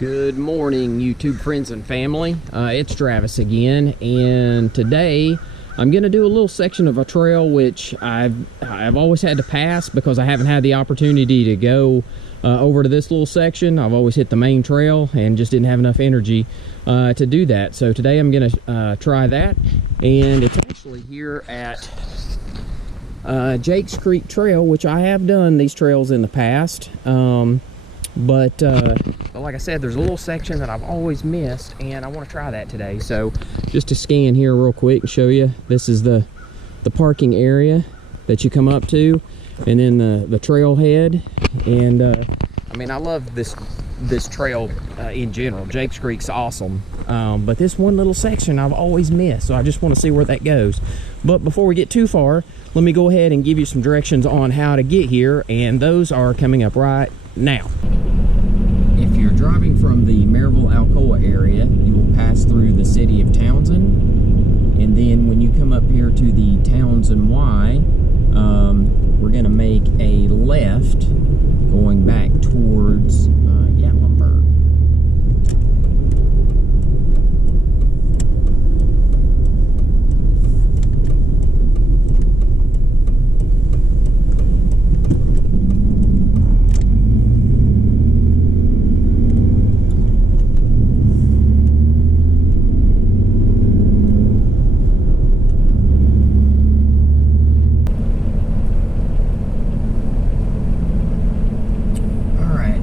Good morning, YouTube friends and family. It's Travis again, and today I'm going to do a little section of a trail which I've always had to pass because I haven't had the opportunity to go over to this little section. I've always hit the main trail and just didn't have enough energy to do that. So today I'm going to try that, and it's actually here at Jake's Creek Trail, which I have done these trails in the past. But like I said, there's a little section that I've always missed, and I want to try that today. So just to scan here real quick and show you, this is the parking area that you come up to, and then the trailhead. And I mean, I love this trail in general. Jake's Creek's awesome, but this one little section I've always missed, so I just want to see where that goes. But before we get too far, let me go ahead and give you some directions on how to get here, and those are coming up right now. If you're driving from the Maryville-Alcoa area, you will pass through the city of Townsend, and then when you come up here to the Townsend Y, we're going to make a left going back towards Gatlinburg.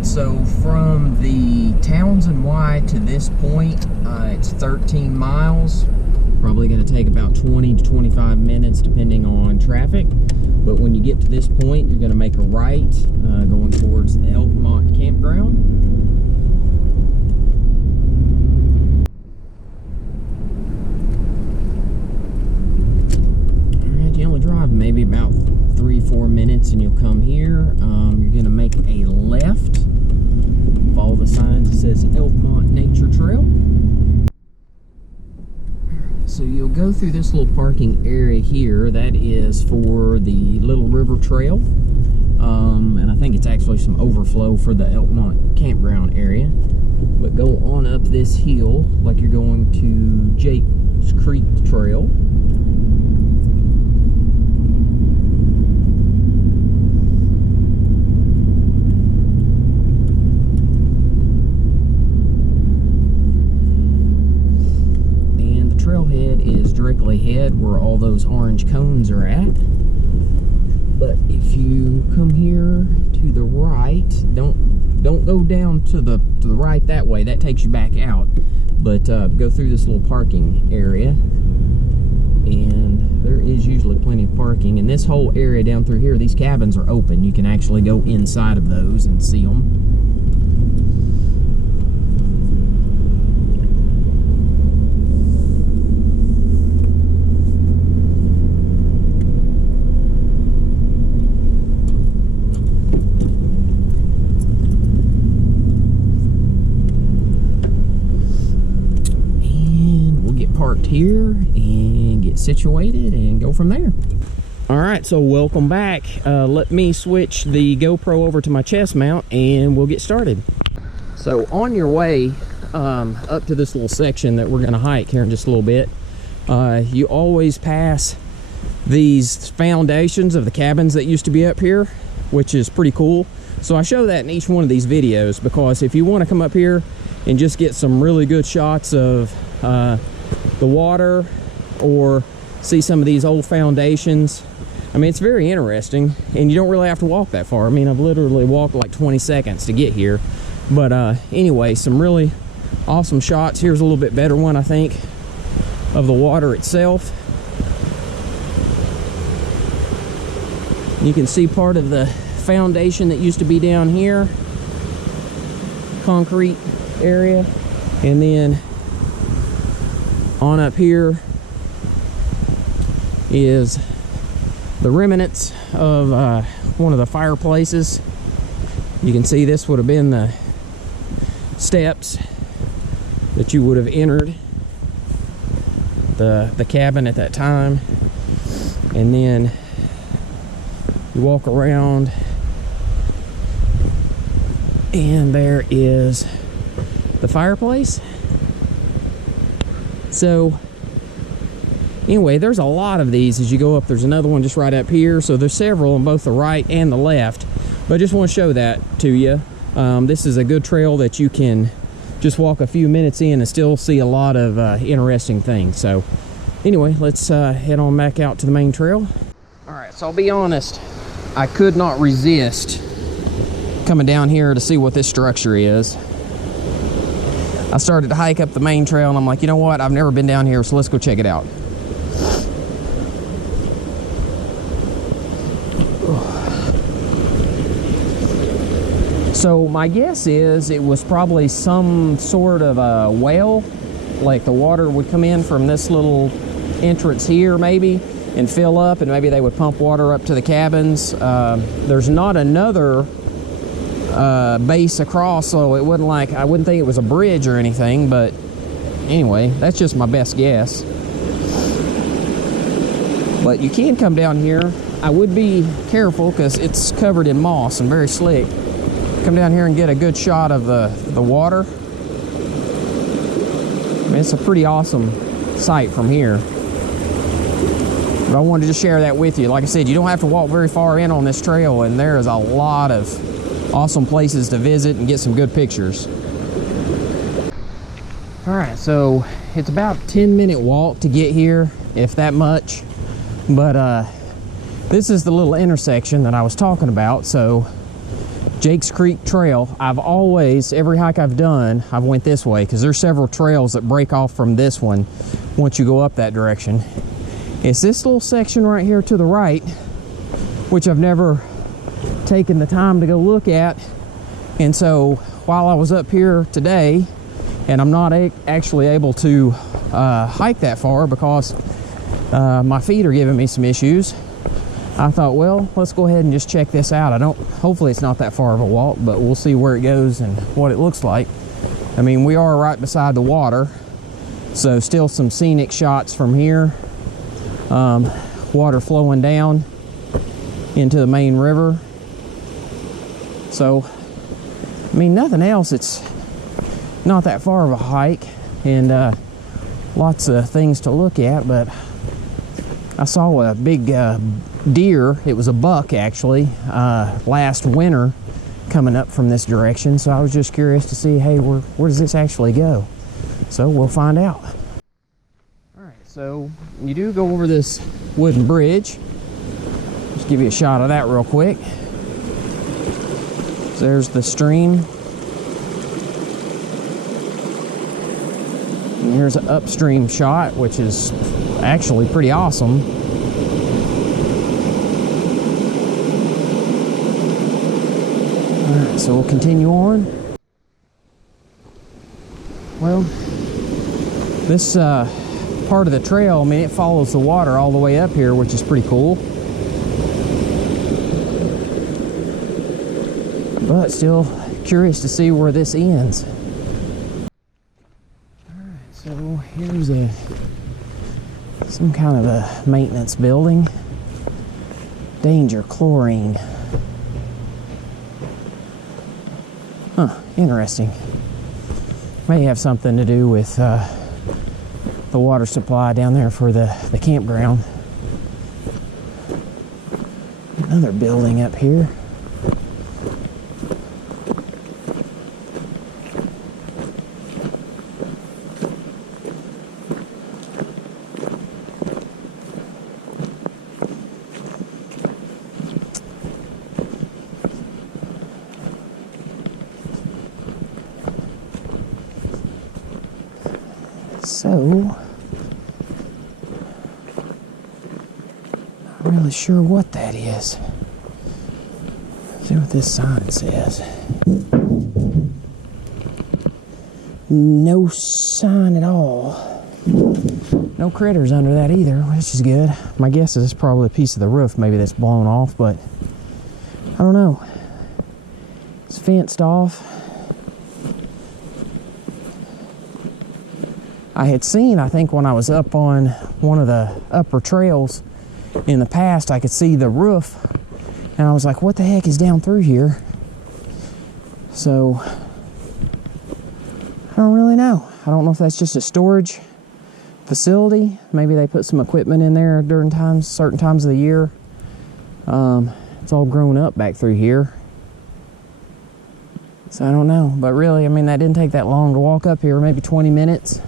So from the Townsend Y to this point, it's 13 miles. Probably going to take about 20 to 25 minutes depending on traffic. But when you get to this point, you're going to make a right going towards the Elkmont campground. Alright, you only drive maybe about 3-4 minutes and you'll come here. You're going to make a left. Follow the signs that says Elkmont Nature Trail. So you'll go through this little parking area here. That is for the Little River Trail. And I think it's actually some overflow for the Elkmont campground area. But go on up this hill like you're going to Jake's Creek Trail. Trailhead is directly ahead where all those orange cones are at. But if you come here to the right, don't go down to the right that way. That takes you back out. But go through this little parking area, and there is usually plenty of parking. And this whole area down through here, these cabins are open. You can actually go inside of those and see them. Parked here and get situated and go from there. All right, so welcome back. Let me switch the GoPro over to my chest mount and we'll get started. So on your way up to this little section that we're going to hike here in just a little bit, you always pass these foundations of the cabins that used to be up here, which is pretty cool. So I show that in each one of these videos because if you want to come up here and just get some really good shots of the water or see some of these old foundations, I mean, it's very interesting, and you don't really have to walk that far. I mean, I've literally walked like 20 seconds to get here. But anyway, some really awesome shots. Here's a little bit better one, I think, of the water itself. You can see part of the foundation that used to be down here, concrete area, and then on up here is the remnants of one of the fireplaces. You can see this would have been the steps that you would have entered the cabin at that time. And then you walk around and there is the fireplace. So anyway, there's a lot of these as you go up. There's another one just right up here. So there's several on both the right and the left. But I just want to show that to you. This is a good trail that you can just walk a few minutes in and still see a lot of interesting things. So anyway, let's head on back out to the main trail. All right, so I'll be honest, I could not resist coming down here to see what this structure is. I started to hike up the main trail and I'm like, you know what? I've never been down here, so let's go check it out. So my guess is it was probably some sort of a well, like the water would come in from this little entrance here maybe and fill up, and maybe they would pump water up to the cabins. There's not another base across, so it wouldn't like, I wouldn't think it was a bridge or anything, but anyway, that's just my best guess. But you can come down here. I would be careful because it's covered in moss and very slick. Come down here and get a good shot of the water. I mean, it's a pretty awesome sight from here. But I wanted to share that with you. Like I said, you don't have to walk very far in on this trail, and there is a lot of awesome places to visit and get some good pictures. All right, so it's about a 10-minute walk to get here, if that much. But this is the little intersection that I was talking about. So Jake's Creek Trail, I've always, every hike I've done, I've went this way because there's several trails that break off from this one once you go up that direction. It's this little section right here to the right, which I've never taken the time to go look at. And so while I was up here today, and I'm not actually able to hike that far because my feet are giving me some issues, I thought, well, let's go ahead and just check this out. Hopefully it's not that far of a walk, but we'll see where it goes and what it looks like. I mean, we are right beside the water, so still some scenic shots from here. Water flowing down into the main river. So, I mean, nothing else, it's not that far of a hike, and lots of things to look at. But I saw a big deer. It was a buck actually, last winter coming up from this direction, so I was just curious to see, hey, where does this actually go? So we'll find out. All right, so you do go over this wooden bridge. Just give you a shot of that real quick. So there's the stream, and here's an upstream shot, which is actually pretty awesome. Alright, so we'll continue on. Well, this part of the trail, I mean, it follows the water all the way up here, which is pretty cool. But still curious to see where this ends. Alright, so here's some kind of a maintenance building. Danger chlorine. Huh, interesting. May have something to do with the water supply down there for the campground. Another building up here. So, not really sure what that is. Let's see what this sign says. No sign at all. No critters under that either, which is good. My guess is it's probably a piece of the roof maybe that's blown off, but I don't know. It's fenced off. I had seen, I think when I was up on one of the upper trails in the past, I could see the roof, and I was like, what the heck is down through here? So don't really know. I don't know if that's just a storage facility. Maybe they put some equipment in there during certain times of the year. It's all grown up back through here. So I don't know, but really, I mean, that didn't take that long to walk up here, maybe 20 minutes.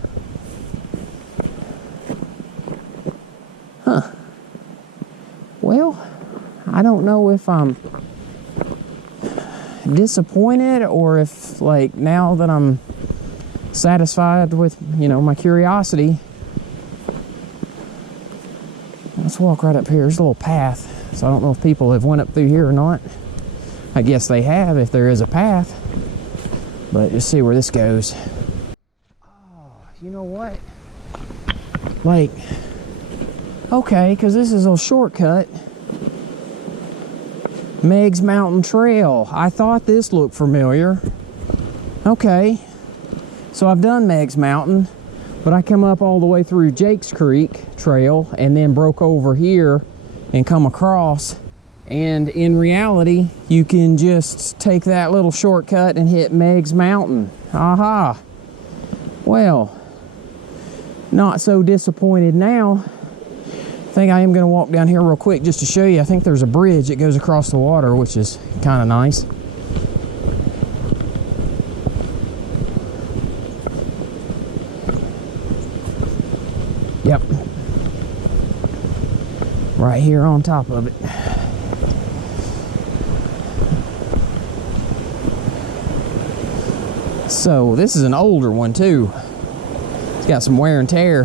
Huh. Well, I don't know if I'm disappointed or if, like, now that I'm satisfied with, you know, my curiosity. Let's walk right up here. There's a little path, so I don't know if people have went up through here or not. I guess they have if there is a path. But just see where this goes. Oh, you know what? Like, okay, because this is a shortcut. Meigs Mountain Trail. I thought this looked familiar. Okay, so I've done Meigs Mountain, but I come up all the way through Jake's Creek Trail and then broke over here and come across. And in reality, you can just take that little shortcut and hit Meigs Mountain. Aha. Well, not so disappointed now. I think I am going to walk down here real quick just to show you. I think there's a bridge that goes across the water, which is kind of nice. Yep. Right here on top of it. So this is an older one too. It's got some wear and tear.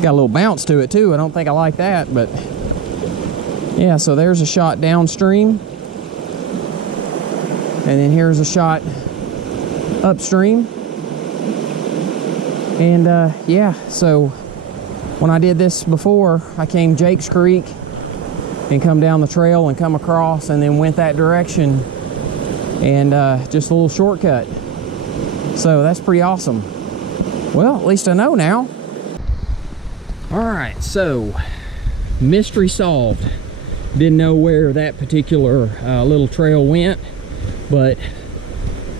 Got a little bounce to it too. I don't think I like that, but yeah, so there's a shot downstream. And then here's a shot upstream. And yeah, so when I did this before, I came Jake's Creek and come down the trail and come across and then went that direction. And just a little shortcut. So that's pretty awesome. Well, at least I know now. All right, so mystery solved. Didn't know where that particular little trail went, but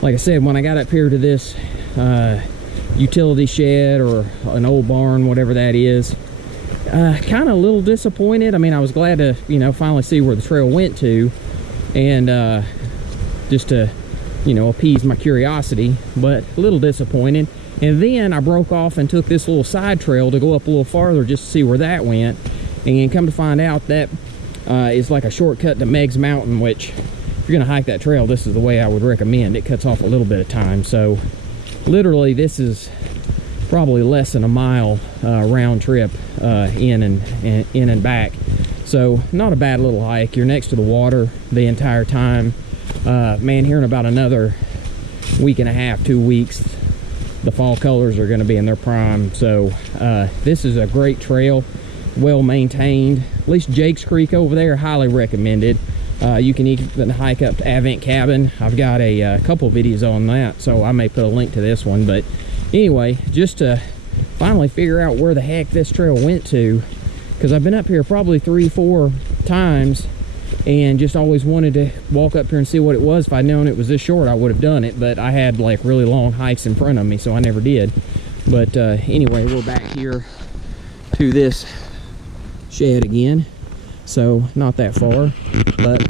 like I said, when I got up here to this utility shed or an old barn, whatever that is, kind of a little disappointed. I mean, I was glad to, you know, finally see where the trail went to, and just to, you know, appease my curiosity, but a little disappointed. And then I broke off and took this little side trail to go up a little farther just to see where that went, and come to find out that is like a shortcut to Meigs Mountain, which if you're gonna hike that trail, this is the way I would recommend. It cuts off a little bit of time. So literally this is probably less than a mile round trip in and back. So not a bad little hike. You're next to the water the entire time. Man, here in about another week and a half, 2 weeks, the fall colors are going to be in their prime. So this is a great trail, well maintained. At least Jake's Creek over there, highly recommended. You can even hike up to Advent Cabin. I've got a couple videos on that, so I may put a link to this one. But anyway, just to finally figure out where the heck this trail went to, because I've been up here probably 3-4 times and just always wanted to walk up here and see what it was. If I'd known it was this short, I would have done it, but I had like really long hikes in front of me, so I never did. But anyway, we're back here to this shed again, so not that far, but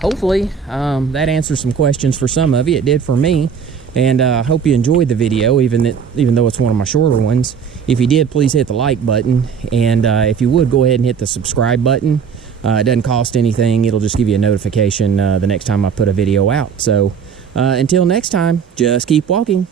hopefully that answers some questions for some of you. It did for me, and I hope you enjoyed the video, even though it's one of my shorter ones. If you did, please hit the like button, and if you would, go ahead and hit the subscribe button. It doesn't cost anything. It'll just give you a notification the next time I put a video out. So until next time, just keep walking.